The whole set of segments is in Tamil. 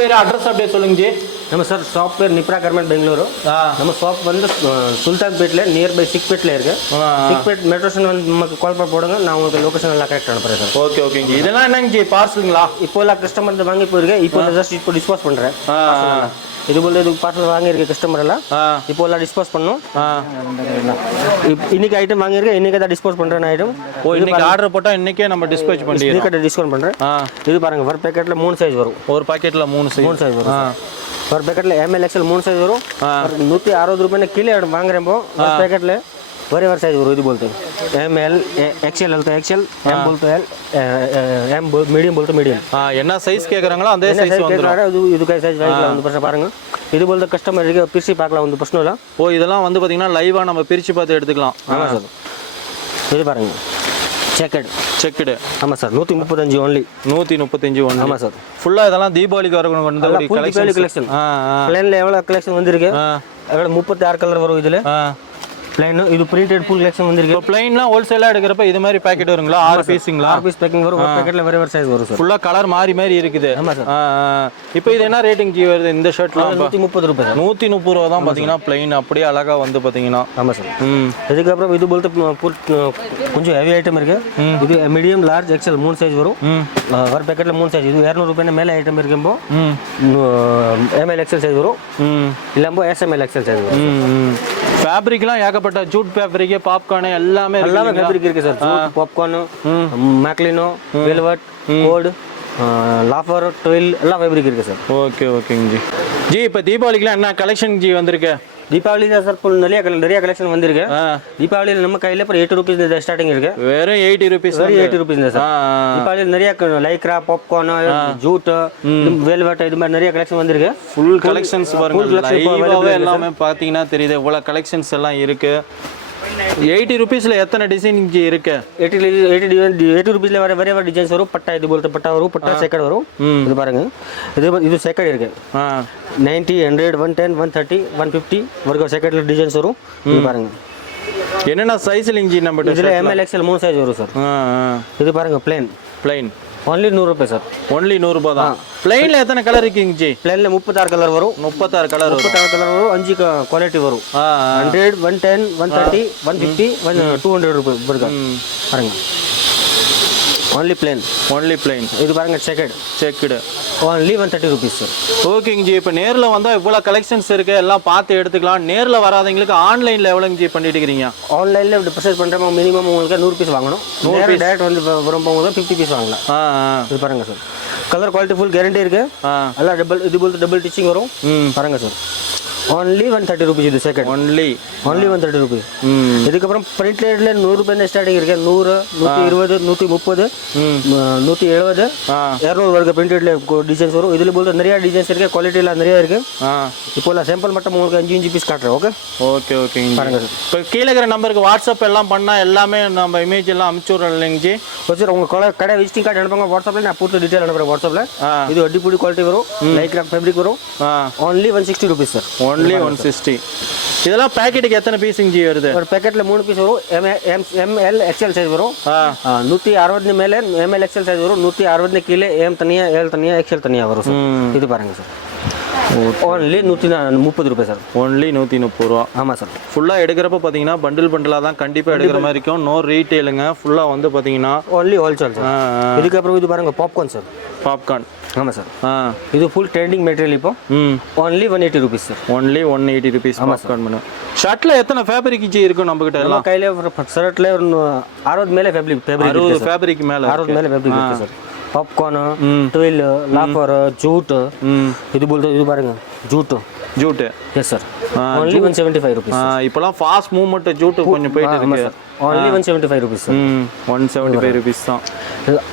பேர் அட்ரஸ் அப்படியே சொல்லுங்க ஜி. நம்ம சார் ஷாப் பேர் நிப்ரா கார்மெண்ட் பெங்களூரு. ஆ. நம்ம ஷாப் வந்து சுல்தான்பேட்டில் நியர்பை சிக்பேட்டில் இருக்கு. சிக்பேட் மெட்ரோ ஸ்டேஷன் வந்து நமக்கு கால் பண்ணி போடுங்க நான் உங்களுக்கு லொகேஷன் எல்லாம் கரெக்ட் அனுப்புறேன் சார். ஓகே ஓகேங்க ஜி இதெல்லாம் என்னங்க பார்சலுங்களா இப்போ எல்லாம் கஸ்டமர் வாங்கி போயிருக்கேன். இப்போ ஜஸ்ட் இப்போ டிஸ்போஸ் பண்ணுறேன் ஆ. இது போல இது பார்சல் வாங்கியிருக்க கஸ்டமர் எல்லாம். இப்போ எல்லாம் டிஸ்போஸ் பண்ணோம். இன்னைக்கு ஐட்டம் வாங்கியிருக்கேன். இன்னைக்கு தான் டிஸ்போஸ் பண்ணுறேன் ஐட்டம் ஓ இன்னைக்கு ஆர்டர் போட்டா இன்னைக்கே நம்ம பண்ணிடுறோம். இன்னைக்கு டிஸ்கவுண்ட் பண்ணுறேன் ஆ. இது பாருங்க ஒரு பேக்கெட்டில் மூணு சைஸ் வரும். ஒரு பாக்கெட்ல மூணு சைஸ் மூணு சைஸ் வரும் ஒரு பேக்கெட்ல எம்எல் ಎಲ್ மூணு சைஸ் வரும். நூத்தி அறுபது ಅರವತ್ತು ರೂಪಾಯಿನ வாங்குறேன் ಎರಡು ಮಾಂಗ್ರೆಂಬು ಪ್ಯಾಕೆಟ್ಲೆ ಬರೀ ವರ್ಷ ಆಯ್ತು ಇದು ಬೋಲ್ತು ಎಮ್ ಎಲ್ எக்ஸ்எல் எழுத்து எக்ஸ்எல் எம் பொழுத்து எல் எம் மீடியம் பொழுத்து மீடியம் என்ன சைஸ் கேட்குறாங்களோ அந்த சைஸ் கேட்குறாங்க இது இது கை சைஸ் வாங்கிக்கலாம் வந்து பிரச்சனை பாருங்க. இது போல கஸ்டமருக்கு பிரிச்சு பார்க்கலாம் வந்து பிரச்சனை இல்லை ஓ இதெல்லாம் வந்து பார்த்தீங்கன்னா லைவாக நம்ம பிரிச்சு பார்த்து எடுத்துக்கலாம். ஆமாம் சார். இது பாருங்கள் செக்கெட் செக்குடு ஆமாம் சார் நூற்றி முப்பத்தஞ்சு ஒன்லி நூத்தி முப்பத்தஞ்சு ஒன்று ஆமாம் சார். ஃபுல்லா இதெல்லாம் தீபாவளிக்கு வர கொண்டு எல்லாம் full Diwali collection. ஆ ஆ. பிளைனில் எவ்வளோ கலெக்ஷன் வந்திருக்கு? எவ்வளோ முப்பத்தி ஆறு கலர் வரும் இதில். பிளைன் இது பிரிண்டட் ஃபுல் கலெக்ஷன் வந்திருக்கு. பிளைன்லாம் ஹோல்சேலாக எடுக்கிறப்ப இது மாதிரி பாக்கெட் வருங்களா? ஆறு பீஸுங்களா ஆறு பீஸ் பேக்கிங் வரும். ஒரு பேக்கெட்டில் வேறு வேறு சைஸ் வரும் ஃபுல்லாக கலர் மாறி மாறி இருக்குது. இப்போ இது என்ன ரேட்டிங் ஜி வருது இந்த ஷர்ட்லாம் நூற்றி முப்பது ரூபாய் நூற்றி முப்பது ரூபா தான் பார்த்தீங்கன்னா பிளைன் அப்படியே அழகா வந்து பார்த்தீங்கன்னா. ஆமாம் சார் ம். இதுக்கப்புறம் இது போலത്തെ புல் கொஞ்சம் ஹெவி ஐட்டம் இருக்கு. இது மீடியம் லார்ஜ் எக்ஸல் மூணு சைஸ் வரும். ஒரு பேக்கெட்டில் மூணு சைஸ் இது இரநூறு ரூபாய் மேலே ஐட்டம் இருக்கும்போ எம்எல் எக்ஸல் சைஸ் வரும். ம். இல்லம்போ எஸ்எம்எல் எக்ஸல் சைஸ் வரும் ஃபேப்ரிக்லாம் ஏகப்பட்ட ஜூட் ஃபேப்ரிக் பாப்கார்னு எல்லாமே எல்லாமே ஃபேப்ரிக் இருக்கு சார் பாப்கார்னு மேக்லினோ வெல்வெட் கோல்டு லாஃபர் ட்வில் எல்லாம் ஃபேப்ரிக் இருக்கு சார் ஓகே ஓகேங்க ஜி ஜி இப்போ தீபாவளிக்குலாம் என்ன கலெக்ஷன் ஜி வந்திருக்கு? தீபாவளி தான் சார் ஃபுல் நிறைய நிறைய கலெக்ஷன் வந்திருக்கு. தீபாவளியில் நம்ம கையில் அப்புறம் எயிட்டி ருபீஸ் ஸ்டார்டிங் இருக்கு. வெறும் எயிட்டி ருபீஸ் வெறும் எயிட்டி ருபீஸ் தான் சார் தீபாவளியில் நிறைய லைக்ரா பாப்கார்ன் ஜூட் வெல்வெட் இது மாதிரி நிறைய கலெக்ஷன் வந்திருக்கு. ஃபுல் கலெக்ஷன்ஸ் பாருங்க. எல்லாமே பார்த்தீங்கன்னா தெரியுது. இவ்வளோ கலெக்ஷன்ஸ் எல்லாம் இருக்கு. எயிட்டி ருபீஸில் எத்தனை டிசைன் ஜி இருக்கு? எயிட்டி எயிட்டி எயிட்டி ருபீஸ்ல வர வேற வேற டிசைன்ஸ் வரும். பட்டா இது போலത്തെ பட்டா வரும் பட்டா செக்கட் வரும். இது பாருங்க. இது இது செக்கட் இருக்கு. Ninety hundred one ten one thirty one fifty வரைக்கும் செக்கட்ல டிசைன்ஸ் வரும். இது பாருங்க. என்னென்ன சைஸில் இஞ்சி நம்ம இதுல எம்எல் எக்ஸ்எல் மூணு சைஸ் வரும் சார் இது பாருங்க பிளேன் பிளைன் ஒன்லி நூறு ரூபாய் சார் ஒன்லி நூறுரூபா தான். பிளைனில் எத்தனை கலர் இருக்குங்க ஜி? பிளேன்ல முப்பத்தாறு கலர் வரும். முப்பத்தாறு கலர் முப்பத்தாறு கலர் வரும். அஞ்சு குவாலிட்டி வரும். Hundred one ten one thirty one fifty one two hundred rupees இருக்கு பாருங்க. ஒன்லி பிளேன் ஒன்லி பிளைன் இது பாருங்க checked checked only one thirty rupees ஓகேங்க ஜி. இப்போ நேரில் வந்தால் இவ்வளோ கலெக்ஷன்ஸ் இருக்கு. எல்லாம் பார்த்து எடுத்துக்கலாம். நேரில் வராதவங்களுக்கு ஆன்லைனில் எவ்வளோங்க ஜி பண்ணிட்டு இருக்கிறீங்க? ஆன்லைனில் இப்படி பர்ச்சேஸ் பண்ணுறப்ப மினிமம் உங்களுக்கு நூறு பீஸ் வாங்கணும். நூறு டேரக்ட் வந்து வரும்போது ஃபிஃப்டி பீஸ் வாங்கலாம். ஆ இது பாருங்க sir colour quality full guarantee இருக்கு. எல்லாம் டபுள் இது போல் டபுள் டிச்சிங் வரும். ம். பாருங்க sir only one thirty rupees இது second only only one thirty rupees இதுக்கப்புறம் பிரிண்ட் ரேட்ல நூறு ரூபாய் ஸ்டார்டிங் இருக்கு நூறு நூற்றி இருபது நூற்றி முப்பது நூற்றி எழுபது இரநூறு வரைக்கும் பிரிண்ட் ரேட்ல டிசைன்ஸ் வரும். இதில் போல் நிறைய டிசைன்ஸ் இருக்கு. குவாலிட்டி எல்லாம் நிறைய இருக்கு. இப்போ நான் சாம்பிள் மட்டும் உங்களுக்கு அஞ்சு அஞ்சு பீஸ் காட்டுறேன் ஓகே ஓகே ஓகேங்க பாருங்க இப்போ கீழே இருக்கிற நம்பருக்கு வாட்ஸ்அப் எல்லாம் பண்ணால் எல்லாமே நம்ம இமேஜ் எல்லாம் அனுப்பிச்சி விட்றோம் ஜி சார் உங்க கடை விசிட்டிங் கார்டு அனுப்புங்க. வாட்ஸ்அப்பில் நான் பூர்த்தி டீட்டெயில் அனுப்புறேன் வாட்ஸ்அப்பில் ஆ. இது அடிப்பொடி குவாலிட்டி வரும். லைக் ஃபேப்ரிக் வரும். Only one sixty rupees sir only one sixty இதெல்லாம் பேக்கெட்டுக்கு எத்தனை பீஸுங்க ஜி வருது? ஒரு பேக்கெட்டில் மூணு பீஸ் வரும். M M M L XL size வரும். நூற்றி அறுபது மேலே எம்எல் எக்ஸ்எல் சைஸ் வரும். நூற்றி அறுபது கீழே எம் தனியாக ஏழு தனியாக எக்ஸ்எல் தனியாக வரும் சார். இது பாருங்க சார். ஓன்லி நூற்றி முப்பது ரூபாய் சார். ஒன்லி நூற்றி முப்பது ரூபா. ஆமாம் சார். ஃபுல்லாக எடுக்கிறப்ப பார்த்தீங்கன்னா பண்டில் பண்டிலாக தான் கண்டிப்பாக எடுக்கிற மாதிரி இருக்கும். நோ ரீட்டெயிலுங்க ஃபுல்லாக வந்து பார்த்தீங்கன்னா ஒன்லி ஹோல்சேல் சார். இதுக்கப்புறம் இது பாருங்க பாப்கார்ன் சார். பாப்கார்ன் ஆமாம் சார். ஆ. இது ஃபுல் ட்ரெண்டிங் மெட்டீரியல் இப்போ. ம். Only one eighty rupees sir only one eighty rupees popcorn பண்ணு ஷர்ட்டில் எத்தனை ஃபேப்ரிக் இருக்கும் நம்மக்கிட்ட நம்ம எல்லாம்? கையில் ஒரு ஷர்ட்டில் ஒரு அறுபது மேலே ஃபேப்ரிக் ஃபேப்ரிக் அறுபது ஃபேப்ரிக் மேலே அறுபது மேலே ஃபேப்ரிக் இருக்கு sir. Popcorn twill loafer jute ம். இது போல் இது பாருங்க jute jute? Yes sir only one seventy five rupees இப்போலாம் ஃபாஸ்ட் மூவ்மெண்ட் ஜூட்டு கொஞ்சம் போயிட்டு இருக்கு. Only one seventy five rupees one seventy five rupees தான்.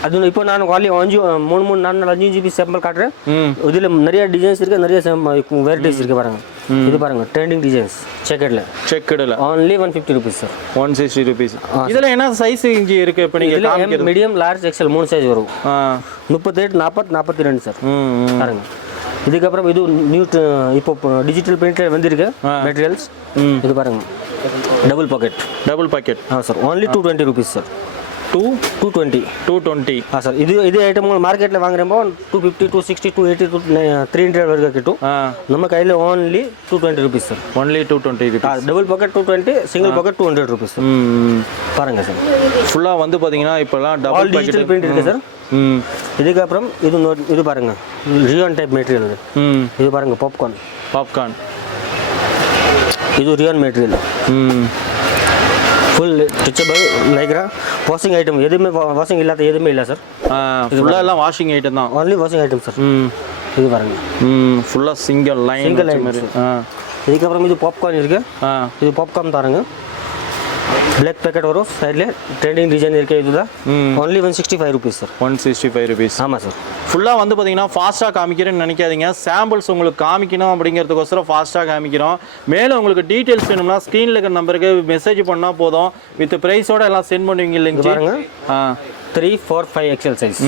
அது இப்போ நான் ஒன்லி அஞ்சு மூணு மூணு நாலு நாலு அஞ்சு பீஸ் சாம்பிள் காட்டுறேன். இதில் நிறைய டிசைன்ஸ் இருக்கு நிறைய வெரைட்டிஸ் இருக்கு பாருங்க. இது பாருங்க ட்ரெண்டிங் டிசைன்ஸ் செக்கெட்டில் செக்குடில் only one fifty rupees sir one sixty rupees இதில் என்ன சைஸ் இஞ்சி இருக்கு இப்போ நீங்கள் மீடியம் லார்ஜ் எக்ஸல் மூணு சைஸ் வரும். முப்பத்தெட்டு நாற்பது நாற்பத்தி ரெண்டு சார் பாருங்க. இதுக்கப்புறம் இது நியூ இப்போ டிஜிட்டல் பிரிண்ட் வந்திருக்கு மெட்டீரியல்ஸ் ம். இது பாருங்க. டபுள் பாக்கெட் டபுள் பாக்கெட் ஆ sir only two twenty rupees sir two two twenty two twenty ஆ சார் இது இது ஐட்டம் மார்க்கெட்டில் வாங்குறப்போ two fifty two sixty two eighty two three hundred வரைக்கும் கிட்டும். நம்ம கையில் only two twenty rupees sir only two twenty rupees double pocket two twenty single pocket two hundred rupees பாருங்கள் சார் ஃபுல்லாக வந்து பார்த்தீங்கன்னா இப்போல்லாம் ஆல் டபுள் டிஜிட்டல் பிரிண்ட் இருக்குது சார் இதுக்கப்புறம் இது இது பாருங்கள் ரியான் டைப் மெட்டீரியல் இது. ம். இது பாருங்கள் பாப்கார்ன் பாப்கார்ன் இது ரியான் மெட்டீரியல் ம். Full stretchable Lycra washing item எதுவுமே வாஷிங் இல்லாத எதுவுமே இல்லை சார் ஃபுல்லாக எல்லாம் வாஷிங் ஐட்டம் தான். ஒன்லி வாஷிங் ஐட்டம் சார் ம். இது பாருங்கள் ம் ஃபுல்லாக சிங்கிள் லைன் சிங்கிள் ஆ. இதுக்கப்புறம் இது பாப்கார்ன் இருக்கு. ஆ. இது பாப்கார்ன் பாருங்க. பிளாக் பேக்கெட் வரும். சைடில் ட்ரெண்டிங் டிசைன் இருக்கு இதுதான் only one sixty five rupees sir one sixty five rupees ஆமாம் சார் ஃபுல்லாக வந்து பார்த்தீங்கன்னா ஃபாஸ்ட்டாக காமிக்கிறேன்னு நினைக்காதீங்க. சாம்பிள்ஸ் உங்களுக்கு காமிக்கணும் அப்படிங்கிறதுக்கோசரம் ஃபாஸ்ட்டாக காமிக்கிறோம். மேலும் உங்களுக்கு டீட்டெயில்ஸ் வேணும்னா ஸ்க்ரீனில் இருக்கிற நம்பருக்கு மெசேஜ் பண்ணால் போதும். வித் ப்ரைஸோட எல்லாம் சென்ட் பண்ணுவீங்க இல்லைங்க பாருங்க. ஆ. Three four five XL size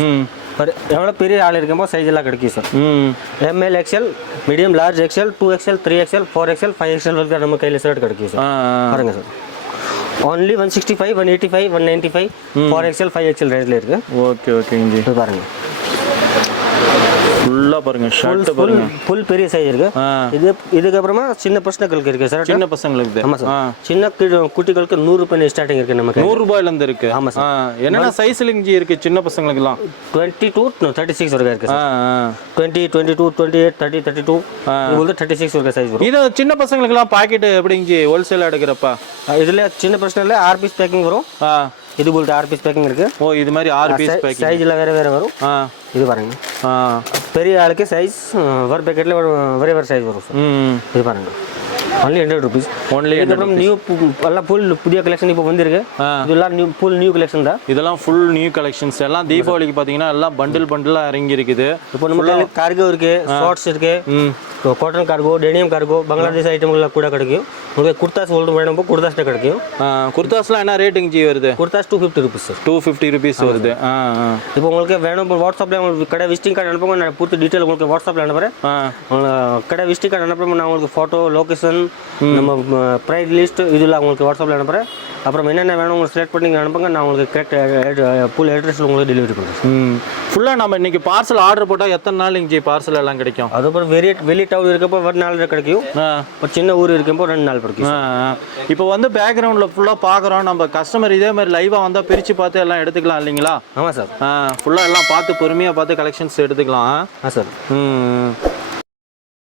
எவ்வளோ பெரிய ஆள் இருக்குமோ சைஸ் எல்லாம் கிடைக்கும் sir M L XL medium large XL two XL three XL four XL five XL வரைக்கும் நம்ம கையில் ஷர்ட் கிடைக்கும் சார் பாருங்க sir only one sixty five one eighty five one ninety five four XL five XL ரேட்டில் இருக்கு. ஓகே ஓகேங்க இது பாருங்க. ஃபுல்லாக பாருங்க ஷர்ட் பாருங்க. ஃபுல் பெரிய சைஸ் இருக்கு. இது இதுக்கப்புறமா சின்ன பசங்களுக்கு இருக்கு சார் சின்ன பசங்களுக்கு ஆமாம் ஆ. சார் சின்ன குட்டிகளுக்கு நூறு ரூபாய் ஸ்டார்டிங் இருக்கு நமக்கு. நூறு ரூபாயிலேருந்து இருக்கு. ஆமா ஆ. என்னென்ன சைஸ்லிங் ஜி இருக்கு சின்ன பசங்களுக்குலாம் டுவெண்ட்டி டூ தேர்ட்டி சிக்ஸ் வரைக்கும் இருக்கு sir twenty twenty two twenty eight thirty thirty two வந்து தேர்ட்டி சிக்ஸ் வரைக்கும் சைஸ் வரும். இது சின்ன பசங்களுக்குலாம் பாக்கெட் எப்படிங்க ஜி ஹோல்சேலாக எடுக்கிறப்ப? இதில் சின்ன பிரச்சனை ஆறு பீஸ் பேக்கிங் வரும். ஆ. இது போல்ட்டு ஆறு பீஸ் பேக்கிங் இருக்கு. ஓ இது மாதிரி ஆறு பீஸ் பேக்கிங் சைஸில் வேறு வேறு வரும். ஆ. இது பாருங்க. ஆ. பெரிய ஆளுக்கு சைஸ் ஒரு பேக்கெட்டில் வேறு வேறு சைஸ் வரும் ம். இது பாருங்க. ஒன்லி ஹண்ட்ரட் ருபீஸ் ஒன்லி இதுக்கப்புறம் நியூ எல்லாம் ஃபுல் புதிய கலெக்ஷன் இப்போ வந்திருக்கு. இதெல்லாம் நியூ ஃபுல் நியூ கலெக்ஷன் தான். இதெல்லாம் ஃபுல் நியூ கலெக்ஷன்ஸ் எல்லாம் தீபாவளிக்கு பார்த்தீங்கன்னா எல்லாம் பண்டில் பண்டிலாக இறங்கி இருக்குது இப்போ நம்ம கார்கோ இருக்கு ஷார்ட்ஸ் இருக்கு. Cotton cargo denim cargo Bangladesh ஐட்டம்லாம் கூட கிடைக்கும். உங்களுக்கு குர்தாஸ் ஓல்டு வேணும் குர்தாஸ்ட்ட கிடைக்கும். குர்தாஸ்லாம் என்ன ரேட்டுங்க ஜி வருது? Kurtas two fifty rupees two fifty rupees வருது. இப்போ உங்களுக்கு வேணும் வாட்ஸ்அப்பில் உங்களுக்கு கடை விசிட்டிங் கார்டு அனுப்புங்க. நான் பூர்த்தி டீட்டெயில் உங்களுக்கு வாட்ஸ்அப்பில் அனுப்புகிறேன் கடை விசிட்டிங் கார்டு அனுப்புறோம் நான் உங்களுக்கு ஃபோட்டோ லொக்கேஷன் நம்ம ப்ரைஸ் லிஸ்ட் இதெல்லாம் உங்களுக்கு வாட்ஸ்அப்பில் அனுப்புகிறேன் அப்புறம் என்னென்ன வேணும் உங்களுக்கு செலக்ட் பண்ணி அனுப்புங்க. நான் உங்களுக்கு கரெக்ட் ஃபுல் அட்ரஸில் உங்களுக்கு டெலிவரி பண்ணுறேன் ஃபுல்லாக நம்ம இன்னைக்கு பார்சல் ஆர்டர் போட்டால் எத்தனை நாள் ஜி பார்சல் எல்லாம் கிடைக்கும்? அதுக்கப்புறம் வெளியே வெளி டவுன் இருக்கப்போ ஒரு நாள் கிடைக்கும். ஒரு சின்ன ஊர் இருக்கப்போ ரெண்டு நாள் கிடைக்கும். இப்போ வந்து பேக்ரவுண்டில் ஃபுல்லாக பார்க்குறோம். நம்ம கஸ்டமர் இதே மாதிரி லைவாக வந்தால் பிரித்து பார்த்து எல்லாம் எடுத்துக்கலாம் இல்லைங்களா? ஆமாம் சார் ஃபுல்லாக எல்லாம் பார்த்து பொறுமையாக பார்த்து கலெக்ஷன்ஸ் எடுத்துக்கலாம். ஆ சார் ம்.